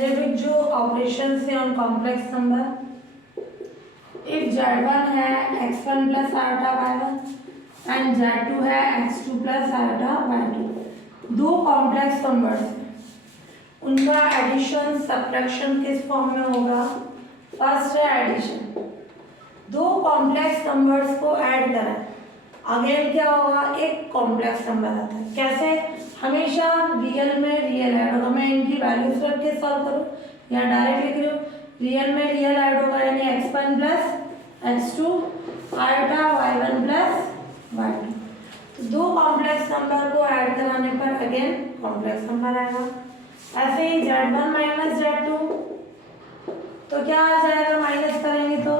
algebraic जो operation है on complex number, if z1 है x1 plus iota y1 and z2 है x2 plus iota y2, दो complex numbers हैं, उनका एडिशन सब्ट्रैक्शन किस फॉर्म में होगा? फर्स्ट है एडिशन, दो कॉम्प्लेक्स नंबर्स को ऐड करा, अगेन क्या होगा? एक कॉम्प्लेक्स नंबर आता है। कैसे? हमेशा रियल में रियल ऐड होगा। मैं इनकी वैल्यूज रख के सॉल्व करूँ या डायरेक्ट लिख रही हूँ? रियल में रियल ऐड होगा, यानी x1 plus x2 iota y1 plus y2। तो दो कॉम्प्लेक्स नंबर को ऐड कराने पर अगेन कॉम्प्लेक्स नंबर आएगा। ऐसे ही z1 माइनस z2, तो क्या आ जाएगा? माइनस करेंगे तो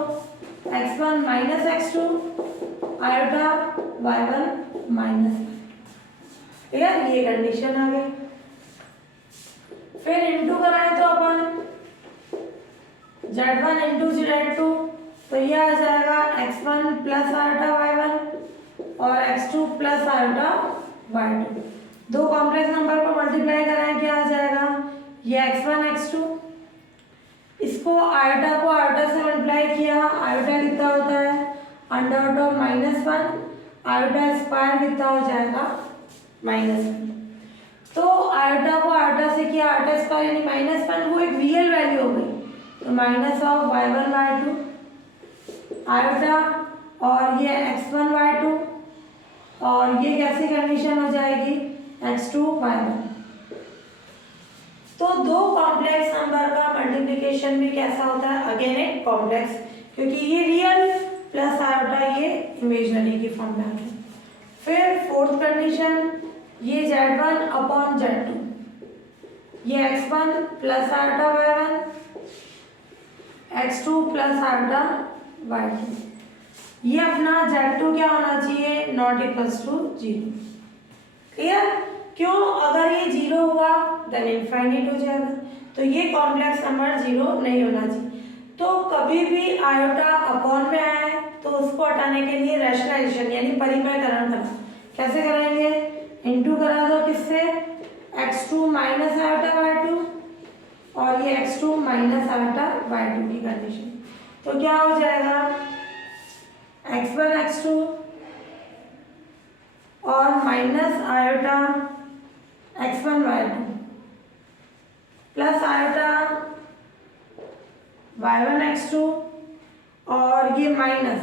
x1 minus x2 iota y1 minus, यार ये कंडीशन आ गई। फिर इनटू कराएं तो अपन z1 इंटू z2, तो ये आ जाएगा x1 प्लस आयोटा y1 और x2 प्लस आयोटा y2। दो कॉम्प्लेक्स नंबर को मल्टीप्लाई कराएं, क्या आ जाएगा? ये x1 x2, इसको आयोटा को आयोटा से मल्टीप्लाई किया, आयोटा कितना होता है? Under root of -1, iota square कितना हो जाएगा? -1। तो आयोटा को आयोटा से किया, आयोटा स्क्वायर यानी -1, वो एक रियल वैल्यू हो गई, तो minus of y1 y2 iota और ये x1 y2, और ये कैसी कंडीशन हो जाएगी? x2 y1। तो दो कॉम्प्लेक्स नंबर का मल्टीप्लिकेशन भी कैसा होता है? अगेन एक कॉम्प्लेक्स, क्योंकि ये रियल प्लस आयोटा ये इमेजिनरी की फॉर्म में आता है। फिर फोर्थ कंडीशन, ये z1 अपॉन z2, ये x1 plus iota y1, x2 plus iota y2, ये अपना z2 क्या होना चाहिए? Not equals to 0। क्लियर? क्यों? अगर ये 0 होगा देन इनफाइनाइट हो जाएगा, तो ये कॉम्प्लेक्स नंबर 0 नहीं होना चाहिए। तो कभी भी आयोटा अपॉन में आए तो उसको हटाने के लिए रैशनलाइजेशन यानी परिमयकरण करना। कैसे कराएंगे? इनटू करा दो किससे? x2 माइनस आयोटा y2 और ये x2 माइनस आयोटा y2 की कंडीशन, तो क्या हो जाएगा? x1 x2 और minus iota x1 y2 plus iota y1 x2 और ये माइनस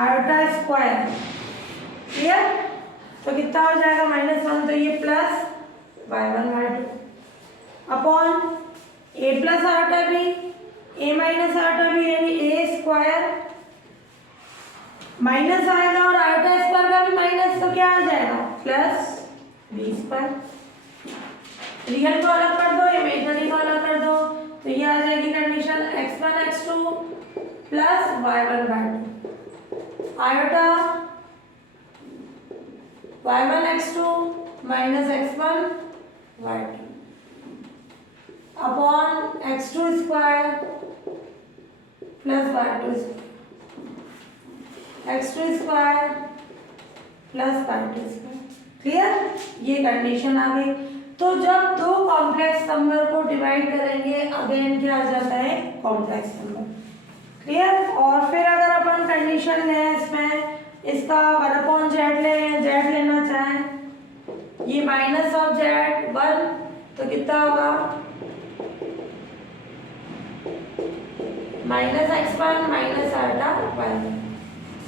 आयोटा स्क्वायर। क्लियर? तो कितना हो जाएगा? -1, तो ये plus y1 y2 upon a plus iota भी, a माइनस आयोटा भी, यानी a स्क्वायर माइनस आएगा और आयोटा स्क्वायर का भी माइनस, तो क्या आ जाएगा? Plus b square. रियल को अलग कर दो, इमेजिनरी को अलग कर दो, तो ये आ जाएगी condition x1 x2 plus y1 y2 iota y1 x2 minus x1 y2 upon x2 square plus y2 x2 square plus y2 square. Clear? ये कंडीशन आ गई। तो जब दो कॉम्प्लेक्स नंबर को डिवाइड करेंगे अगेन क्या आ जाता है? Complex number. क्लियर? और फिर अगर अपन कंडीशन लें इसमें, इसका 1/z लें, z लेना चाहें, ये माइनस ऑफ z1, तो कितना होगा? -x1 minus iota y1।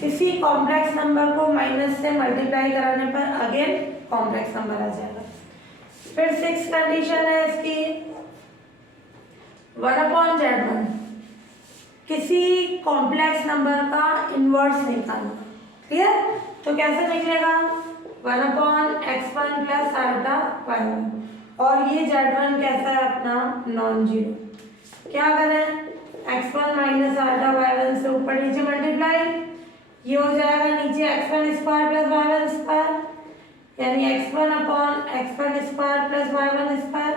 किसी कॉम्प्लेक्स नंबर को माइनस से मल्टीप्लाई कराने पर अगेन कॉम्प्लेक्स नंबर आ जाएगा। फिर 6 कंडीशन है इसकी, 1/z1, किसी कॉम्प्लेक्स नंबर का इनवर्स निकालना। क्लियर? तो कैसे निकलेगा? 1/x1 प्लस आयोटा y1, और ये z1 कैसा है अपना? Non zero. क्या करें? x1 माइनस आयोटा y1 से ऊपर नीचे मल्टीप्लाई, ये हो जाएगा नीचे x1 square plus y1 square, यानी x1 upon x1 square plus y1 square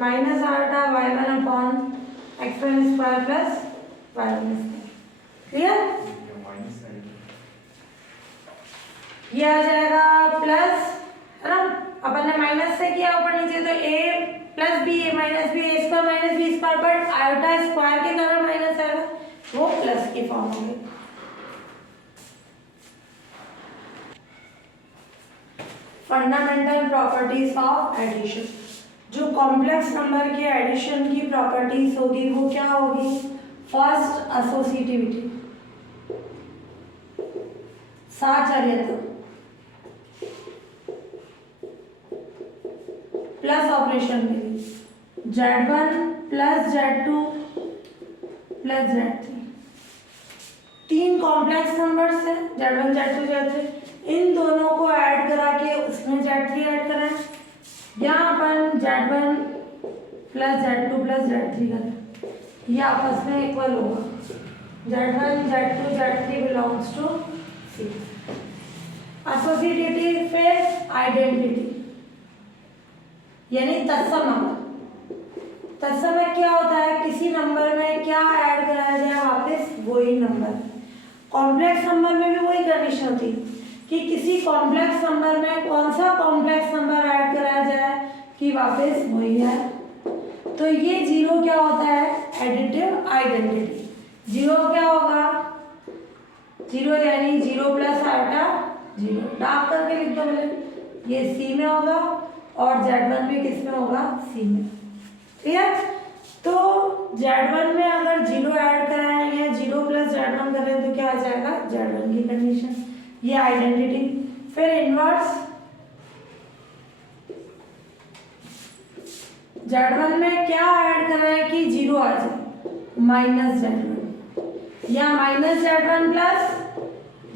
minus iota y1 upon x1 square plus y1 square. Clear? ये आ जाएगा प्लस, है ना? अपन ने माइनस से किया ऊपर नीचे, तो a plus B, a minus B, a square minus B square, but iota square के कारण माइनस आएगा, वो प्लस की फॉर्म होगी। फंडामेंटल प्रॉपर्टीज ऑफ एडिशन, जो कॉम्प्लेक्स नंबर के एडिशन की प्रॉपर्टीज होगी वो क्या होगी? फर्स्ट एसोसिएटिविटी, साचर्यता, प्लस ऑपरेशन के लिए Z1 plus Z2 plus Z3, तीन कॉम्प्लेक्स नंबर्स है Z1 Z2 Z3, इन दोनों को ऐड करा के उसमें Z3 ऐड करें, यहाँ अपन Z1 plus Z2 plus Z3 करें, ये आपस में इक्वल होगा, Z1 Z2 Z3 belongs to C। Associativity फिर आइडेंटिटी, यानी तत्सम नंबर। तत्सम में क्या होता है? किसी नंबर में क्या ऐड कराया जाए वापस वही नंबर। कॉम्प्लेक्स नंबर में भी वही कंडीशन होती है कि किसी कॉम्प्लेक्स नंबर में कौन सा कॉम्प्लेक्स नंबर ऐड कराया जाए कि वापस वही है। तो ये जीरो क्या होता है? Additive identity. जीरो क्या होगा? जीरो यानी zero plus iota zero, dark करके लिख दो बोले, ये सी में होगा और Z1 भी किस में होगा? सी में। क्लियर? तो Z1 में अगर जीरो ऐड कराएं या जीरो प्लस Z1 करें तो क्या आ जाएगा? Z1 की कंडीशन, ये आइडेंटिटी। फिर इनवर्स, Z1 में क्या ऐड कराएं कि जीरो आ जाए? माइनस Z1 या माइनस Z1 प्लस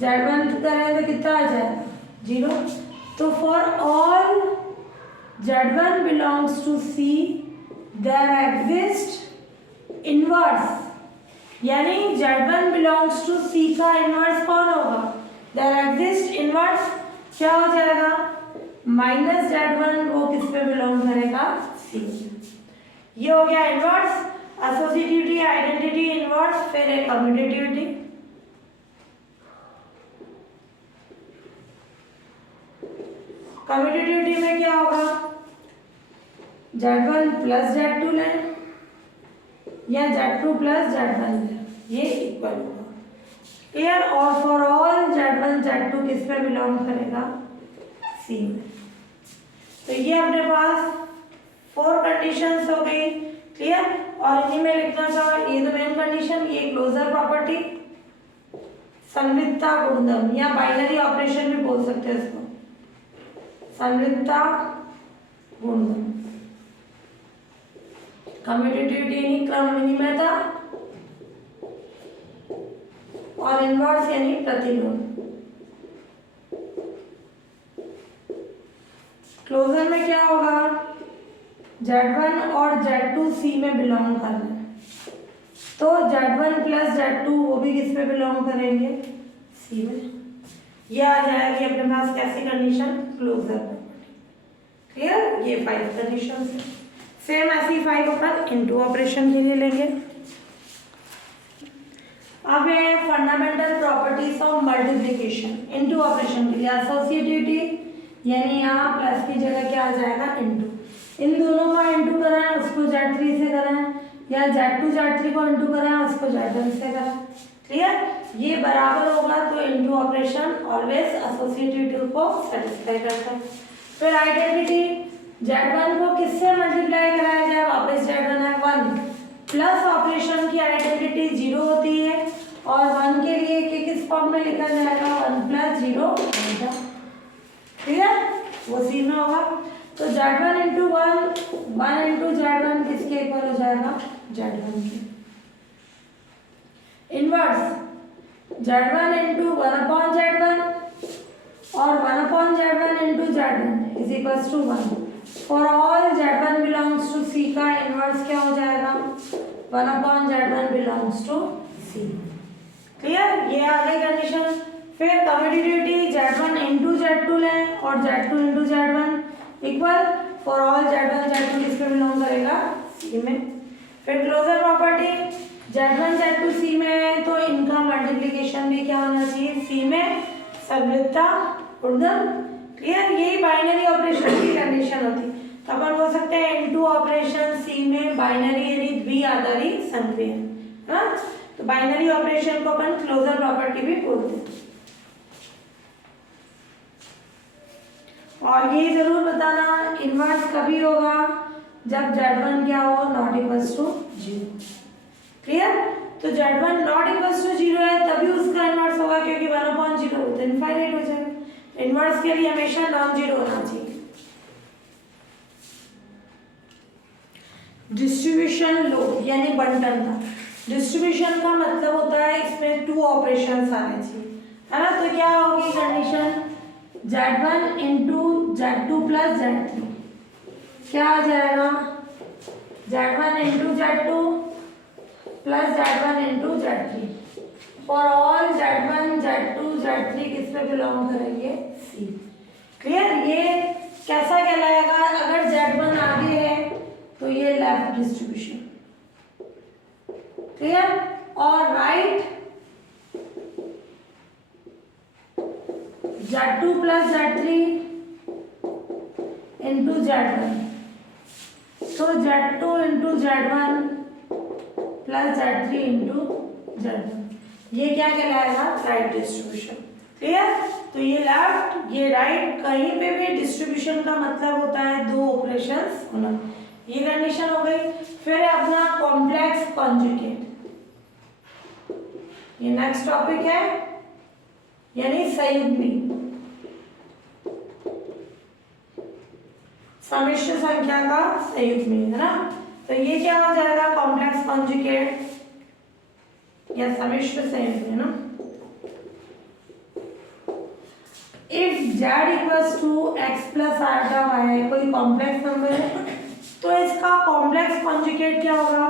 Z1 करें तो कितना आ जाएगा? जीरो। तो for all Z1 belongs to C, there exist inverse, यानी Z1 belongs to C का इनवर्स कौन होगा? there exist inverse क्या हो जाएगा? माइनस Z1 वो किस पे बिलोंग करेगा? C। ये हो गया इनवर्स, एसोसिएटिविटी, आइडेंटिटी, इनवर्स, फिर एक कम्यूटेटिविटी। कम्यूटेटिविटी में क्या होगा? Z1 प्लस Z2 लें या Z2 प्लस Z1 लें, ये इक्वल होगा। क्लियर? और फॉर ऑल Z1 Z2 किस में बिलोंग करेगा? C में। तो ये अपने पास 4 कंडीशंस हो गई। क्लियर? और इन्हीं में लिखना चाहो, ये तो मेन कंडीशन, ये क्लोजर प्रॉपर्टी, समृद्धता गुणधर्म या बाइनरी ऑपरेशन भी बोल सकते हैं इसको, समृद्धता गुणधर्म। कम्यूटेटिविटी यानी क्रम विनिमयता और इनवर्स यानी प्रतिलोम। क्लोजर में क्या होगा? Z1 और Z2 C में बिलोंग कर रहे हैं, तो Z1 प्लस Z2 वो भी किस में बिलोंग करेंगे? C में। ये आ जाएगी अपने पास कैसी कंडीशन? Closure property. क्लियर? ये 5 कंडीशन है। सेम ऐसी 5 अपन इनटू ऑपरेशन के लिए लेंगे। अब है fundamental properties of multiplication into operation के लिए। एसोसिएटिविटी यानी यहाँ प्लस की जगह क्या आ जाएगा? इनटू। इन दोनों का इनटू कराएं, उसको Z3 से कराएं, या Z2 Z3 को इनटू कराएं, उसको Z1 से कराएं। क्लियर? ये बराबर होगा तो इनटू ऑपरेशन ऑलवेज एसोसिएटिविटी को सेटिस्फाई करता है। फिर आइडेंटिटी, Z1 को किससे मल्टीप्लाई कराया जाए? वापस Z1 है 1, प्लस ऑपरेशन की आइडेंटिटी 0 होती है और 1 के लिए किस फॉर्म में लिखा जाएगा? 1 प्लस 0 होगा। क्लियर? वो सी में होगा। तो Z1 इंटू 1 इंटू Z1 किसके इक्वल हो जाएगा? Z1 के। Inverse, Z1 into 1 upon Z1 और 1 upon Z1 into Z1 is equals to 1। For all Z1 belongs to C का इनवर्स क्या हो जाएगा? 1 upon Z1 belongs to C। Clear? ये आ गई कंडीशन। फिर कम्यूटेटिविटी, Z1 इंटू Z2 लें और Z2 into Z1 equal, for all Z1 Z2 किस पे बिलोंग करेगा? C में। फिर closure property, Z1 Z2 C में है तो इनका मल्टीप्लिकेशन भी क्या होना चाहिए? C में, समृद्धता गुणधर्म। क्लियर? यही बाइनरी ऑपरेशन की कंडीशन होती। तो अपन बोल सकते हैं इनटू ऑपरेशन सी में बाइनरी यानी द्विआधारी संक्रिया है ना। तो बाइनरी ऑपरेशन को अपन क्लोजर प्रॉपर्टी भी बोलते हैं। और ये जरूर बताना इनवर्स कभी होगा जब Z1 क्या हो नॉट इक्वल्स टू 0। क्लियर। तो Z1 नॉट इक्वल्स टू 0 है तभी उसका इनवर्स होगा, क्योंकि 1/0 तो इनफाइनाइट हो जाएगा। इनवर्स के लिए हमेशा नॉन जीरो होना चाहिए। डिस्ट्रीब्यूशन लो यानी बंटन का। डिस्ट्रीब्यूशन का मतलब होता है इसमें 2 ऑपरेशंस आने चाहिए, है ना। तो क्या होगी condition, Z1 into Z2 plus Z3 क्या आ जाएगा, Z1 into Z2 plus Z1 into Z3 for all Z1 Z2 Z3 किस पे बिलोंग करेंगे, C। क्लियर। ये कैसा कहलाएगा, अगर Z1 आगे है तो ये लेफ्ट डिस्ट्रीब्यूशन। क्लियर। और right Z2 plus Z3 into Z1, तो Z2 into Z1 plus Z3 into Z1, ये क्या कहलाएगा, राइट डिस्ट्रीब्यूशन। क्लियर। तो ये लेफ्ट ये राइट, कहीं पे भी डिस्ट्रीब्यूशन का मतलब होता है 2 ऑपरेशंस होना। ये कंडीशन हो गई। फिर अपना कॉम्प्लेक्स कॉन्जुगेट, ये नेक्स्ट टॉपिक है, यानी संयुग्मी, सम्मिश्र संख्या का संयुग्मी, है ना। तो ये क्या हो जाएगा, कॉम्प्लेक्स कॉन्जुगेट या सम्मिश्र संयुग्मी, है ना। If z equals to x plus iota y कोई कॉम्प्लेक्स नंबर है तो इसका कॉम्प्लेक्स कॉन्जुगेट क्या होगा,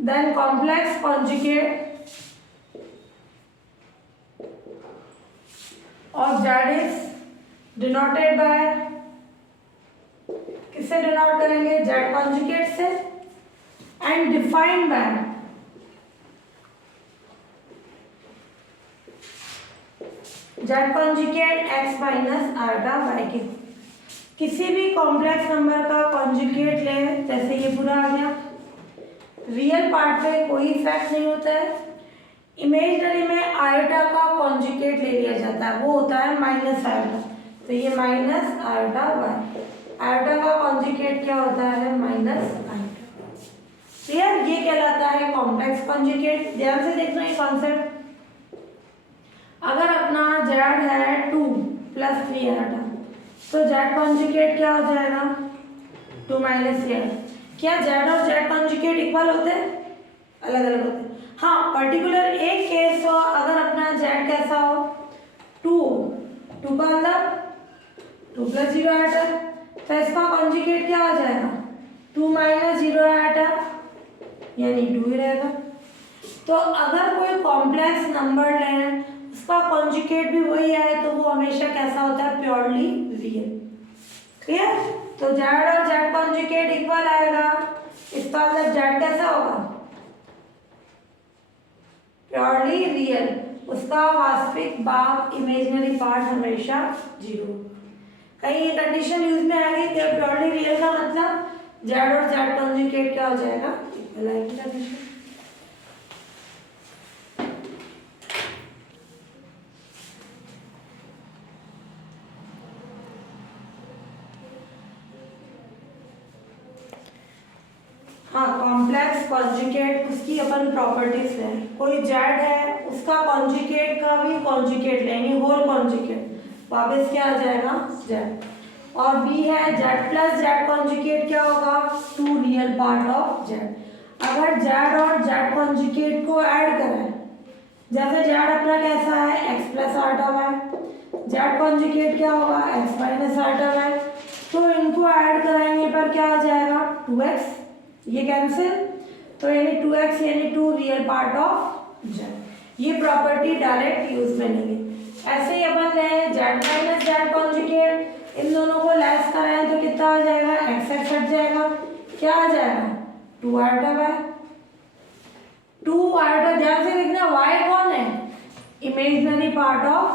then complex conjugate of z is denoted by, किससे डिनोट करेंगे, z कॉन्जुगेट से, and defined by z conjugate x minus iota y के। किसी भी कॉम्प्लेक्स नंबर का कॉन्जुगेट लें, जैसे ये पूरा आ गया, रियल पार्ट पे कोई इफेक्ट नहीं होता है, इमेजिनरी में आयोटा का कॉन्जुगेट ले लिया जाता है, वो होता है माइनस आयोटा। तो ये माइनस आयोटा y, आयोटा का कॉन्जुगेट क्या होता है, माइनस आयोटा। क्लियर। ये कहलाता है कॉम्प्लेक्स कॉन्जुगेट। ध्यान से देखना ये कॉन्सेप्ट। अगर अपना z है 2 प्लस 3 आयोटा, तो z कॉन्जुगेट क्या हो जाएगा, 2 माइनस 3। क्या z और z कॉन्जुगेट इक्वल होते हैं, अलग अलग होते हैं। हाँ, पर्टिकुलर एक केस हो, अगर अपना z कैसा हो, 2 का मतलब 2 प्लस 0 आयोटा, तो इसका कॉन्जुगेट क्या हो जाएगा, 2 माइनस 0 आयोटा, यानी 2 ही रहेगा। तो अगर कोई कॉम्प्लेक्स नंबर लें, उसका कॉन्जुगेट भी वही है, तो वो हमेशा कैसा होता है, प्योरली रियल। क्लियर। तो z और z कॉन्जुगेट इक्वल आएगा, इसका मतलब z कैसा होगा, प्योरली रियल, उसका वास्तविक भाग इमेजिनरी पार्ट हमेशा 0। कहीं ये कंडीशन यूज में आएगी तो प्योरली रियल का मतलब z और z कॉन्जुगेट क्या हो जाएगा, इक्वल आएगी कंडीशन। हाँ, कॉम्प्लेक्स कॉन्जुगेट उसकी अपन प्रॉपर्टीज है। कोई z है उसका कॉन्जुगेट का भी कॉन्जुगेट लेंगे, होल कॉन्जुगेट, वापस क्या आ जाएगा, z। और b है z प्लस z कॉन्जुगेट क्या होगा, 2 रियल पार्ट ऑफ z। अगर z और z कॉन्जुगेट को ऐड करें, जैसे z अपना कैसा है, x plus iota y, z conjugate क्या होगा, x माइनस आयोटा y, तो इनको ऐड कराएंगे पर क्या आ जाएगा, 2x, ये कैंसिल, तो यानी 2x यानी 2 रियल पार्ट ऑफ z। ये प्रॉपर्टी डायरेक्ट यूज में लेंगे। ऐसे ही अपन लें z माइनस z कॉन्जुगेट, इन दोनों को लेस कराएं तो कितना आ जाएगा, x हट जाएगा, क्या आ जाएगा, 2 आयोटा y। 2 आयोटा, ध्यान से देखना y कौन है, इमेजिनरी पार्ट ऑफ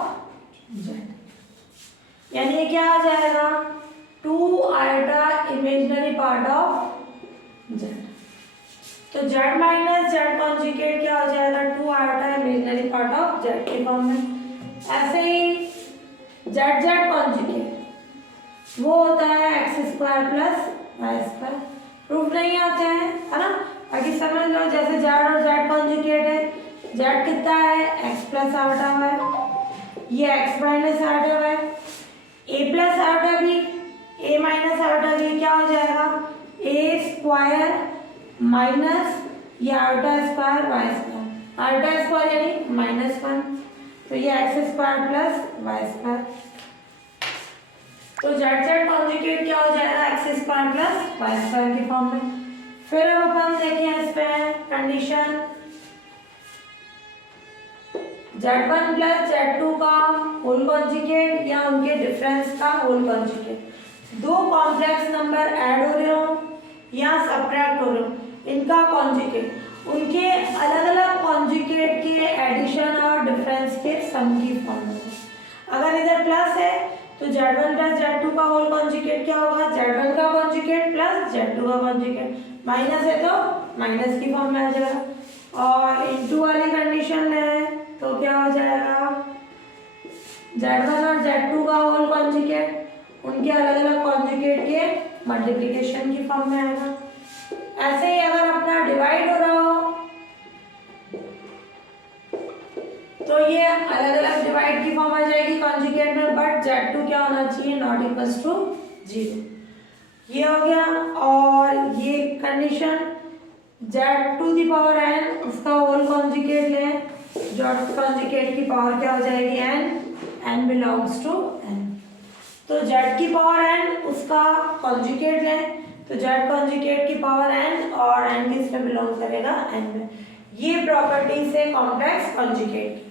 z। यानी ये क्या आ जाएगा 2 iota imaginary part of z। तो z माइनस z कॉन्जुगेट क्या हो जाएगा 2 iota imaginary part of z के फॉर्म में। ऐसे ही z z कॉन्जुगेट वो होता है x square plus y square. Proof नहीं आते हैं है ना, बाकी समझ लो। जैसे z और z कॉन्जुगेट है, z कितना है x प्लस आयोटा y, ये x minus iota y, a plus iota b, a minus iota b क्या हो जाएगा a स्क्वायर माइनस ये iota square y square, iota square यानी -1, तो ये x square plus y square. तो जेड जेड कॉन्जुगेट क्या हो जाएगा x square plus y square के फॉर्म में। फिर अब अपन देखें इस पे कंडीशन z1 प्लस z2 का होल कॉन्जुगेट या उनके डिफरेंस का होल कॉन्जुगेट। दो कॉम्प्लेक्स नंबर ऐड हो रहे हो या सब्ट्रैक्ट हो रहे हो, इनका कॉन्जुगेट उनके अलग अलग कॉन्जुगेट के एडिशन और डिफरेंस के सम की फॉर्म में। अगर इधर प्लस है तो z1 प्लस z2 का होल कॉन्जुगेट क्या होगा z1 का कॉन्जुगेट प्लस z2 का कॉन्जुगेट, माइनस है तो माइनस की फॉर्म में आ जाएगा। और इनटू वाली कंडीशन है तो क्या हो जाएगा z1 और z2 का होल कॉन्जुगेट उनके अलग अलग कॉन्जुगेट के मल्टीप्लिकेशन की फॉर्म में आएगा। ऐसे ही अगर अपना डिवाइड हो रहा हो तो ये अलग अलग डिवाइड की फॉर्म आ जाएगी कॉन्जुगेट में, बट z2 क्या होना चाहिए नॉट इक्वल्स टू 0। ये हो गया। और ये कंडीशन z⁴n उसका होल कॉन्जुगेट लें, जो कॉन्जुगेट की पावर क्या हो जाएगी n बिलोंग्स टू n। तो z की पावर n उसका कॉन्जुगेट लें, तो z कॉन्जुगेट की पावर n और n किसमें बिलोंग करेगा n में। ये प्रॉपर्टीज है कॉम्प्लेक्स कॉन्जुगेट,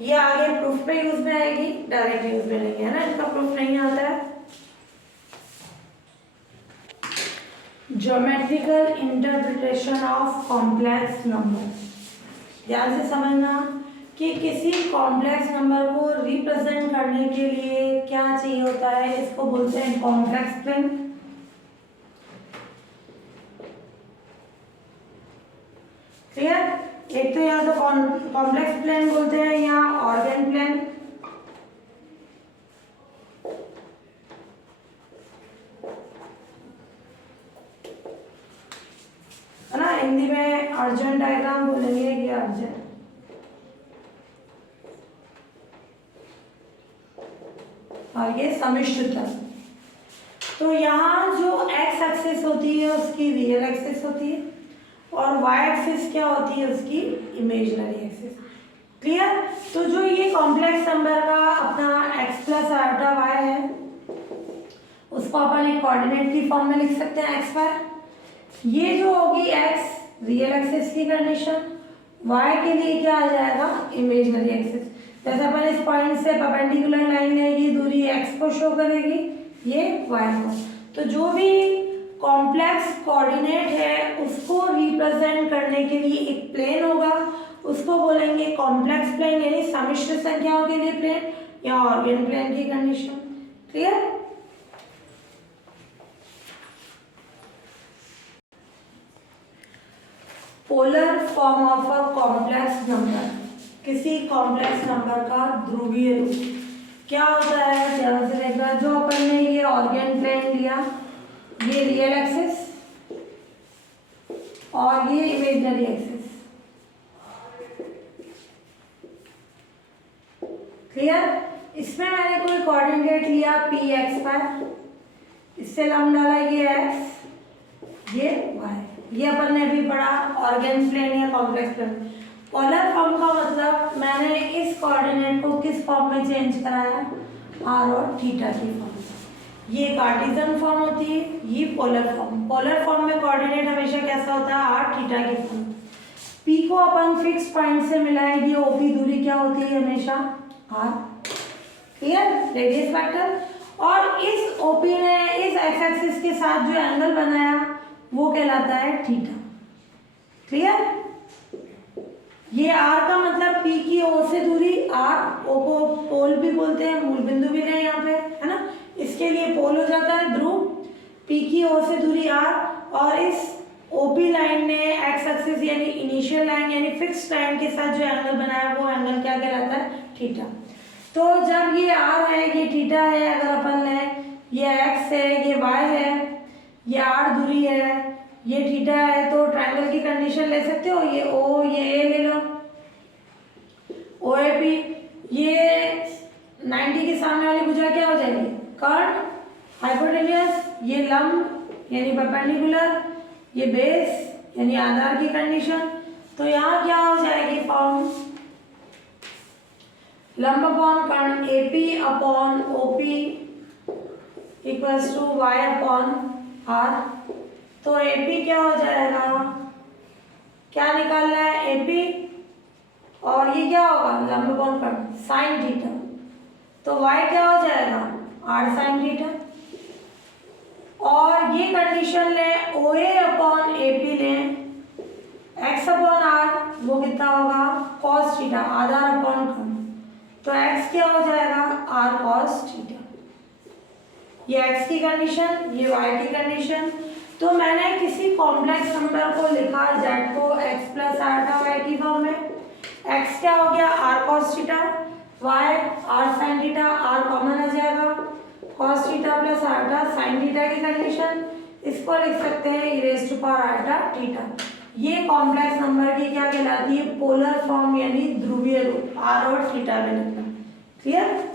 ये आगे प्रूफ पे यूज में आएगी, डायरेक्ट यूज में नहीं है ना, इसका प्रूफ नहीं आता है। Geometrical interpretation of complex number, ध्यान से समझना कि किसी कॉम्प्लेक्स नंबर को रिप्रेजेंट करने के लिए क्या चाहिए होता है, इसको बोलते हैं कॉम्प्लेक्स प्लेन। क्लियर? एक तो यहाँ तो कॉम्प्लेक्स प्लेन बोलते हैं या ऑर्गन प्लेन। है ना, हिंदी में अर्जन डायग्राम बोलेंगे, ये अर्जन। और ये समिश्र तल। तो यहाँ जो x एक्सिस होती है उसकी रियल एक्सिस होती है और y एक्सिस क्या होती है उसकी इमेजिनरी एक्सिस। क्लियर? तो जो ये कॉम्प्लेक्स नंबर का अपना x प्लस आयोटा y है उसको अपन एक कोऑर्डिनेट की फॉर्म में लिख सकते हैं x पर। ये जो होगी x रियल एक्सिस की कंडीशन, y के लिए क्या आ जाएगा इमेजिनरी एक्सिस। जैसे अपन इस पॉइंट से परपेंडिकुलर लाइन लेगी, दूरी x को शो करेगी, ये y को। तो जो भी कॉम्प्लेक्स कोऑर्डिनेट है उसको रिप्रेजेंट करने के लिए एक प्लेन होगा, उसको बोलेंगे कॉम्प्लेक्स प्लेन, यानी सम्मिश्र संख्याओं के लिए प्लेन या ऑर्गन प्लेन की condition. Clear? Polar form of a complex number, किसी कॉम्प्लेक्स नंबर का ध्रुवीय रूप क्या होता है, ध्यान से देखना। जो अपन ने ये ऑर्गन प्लेन लिया, ये रियल एक्सिस और ये इमेजिनरी एक्सिस। क्लियर? इसमें मैंने कोई कोऑर्डिनेट लिया पी एक्स पर, इससे लंब डाला ये एक्स, ये वाई, ये अपन ने अभी पढ़ा ऑर्गन प्लेन या कॉम्प्लेक्स प्लेन। पोलर फॉर्म का मतलब मैंने इस कोऑर्डिनेट को किस फॉर्म में चेंज कराया, आर और थीटा की फॉर्म। ये कार्टेशियन फॉर्म होती है, ये पोलर फॉर्म। पोलर फॉर्म में कोऑर्डिनेट हमेशा कैसा होता है आर थीटा की फॉर्म। पी को अपन फिक्स पॉइंट से मिलाएंगे, ओपी दूरी क्या होती है हमेशा आर। क्लियर? Radius vector. और इस ओपी ने इस एक्स एक्सिस के साथ जो एंगल बनाया वो कहलाता है थीटा। क्लियर? ये आर का मतलब पी की ओ से दूरी, आर ओ को पोल भी बोलते हैं, मूल बिंदु भी लें यहाँ पे, है ना। इसके लिए पोल हो जाता है ध्रुव, पी की ओ से दूरी आर, और इस ओपी लाइन ने एक्स एक्सिस यानी इनिशियल लाइन यानी फिक्स लाइन के साथ जो एंगल बनाया वो एंगल क्या कहलाता है, थीटा। तो जब ये आर है, ये थीटा है, अगर अपन लें ये एक्स है, ये वाई है, ये आर दूरी है, ये थीटा है, तो ट्रायंगल की कंडीशन ले सकते हो, ये ओ ये ए ले लो, ओ ए पी, ये 90 के सामने वाली भुजा क्या हो जाएगी, कर्ण, हाइपोटेन्यूज, ये लंब यानी परपेंडिकुलर, ये बेस यानी आधार की कंडीशन। तो यहाँ क्या हो जाएगी फॉर्म, लंब अपॉन कर्ण AP upon OP equals to Y upon R। तो AP क्या हो जाएगा, क्या निकालना है AP, और ये क्या होगा लंब अपॉन कर्ण साइन थीटा, तो Y क्या हो जाएगा R साइन थीटा। और ये कंडीशन लें OA अपॉन AP लें, x अपॉन R वो कितना होगा cos थीटा, आधार अपॉन कर्ण, तो x क्या हो जाएगा R cos थीटा। ये x की कंडीशन, ये y की कंडीशन। तो मैंने किसी कॉम्प्लेक्स नंबर को लिखा z को x प्लस आर y की फॉर्म में, x क्या हो गया r cos theta, y r sin theta, r common आ जाएगा, cos थीटा प्लस आल्टा sin थीटा की कंडीशन, इसको लिख सकते हैं e रेज़ टू पावर आल्टा थीटा। ये कॉम्प्लेक्स नंबर की क्या कहलाती है, पोलर फॉर्म यानी ध्रुवीय रूप, r और थीटा में लिखना। क्लियर।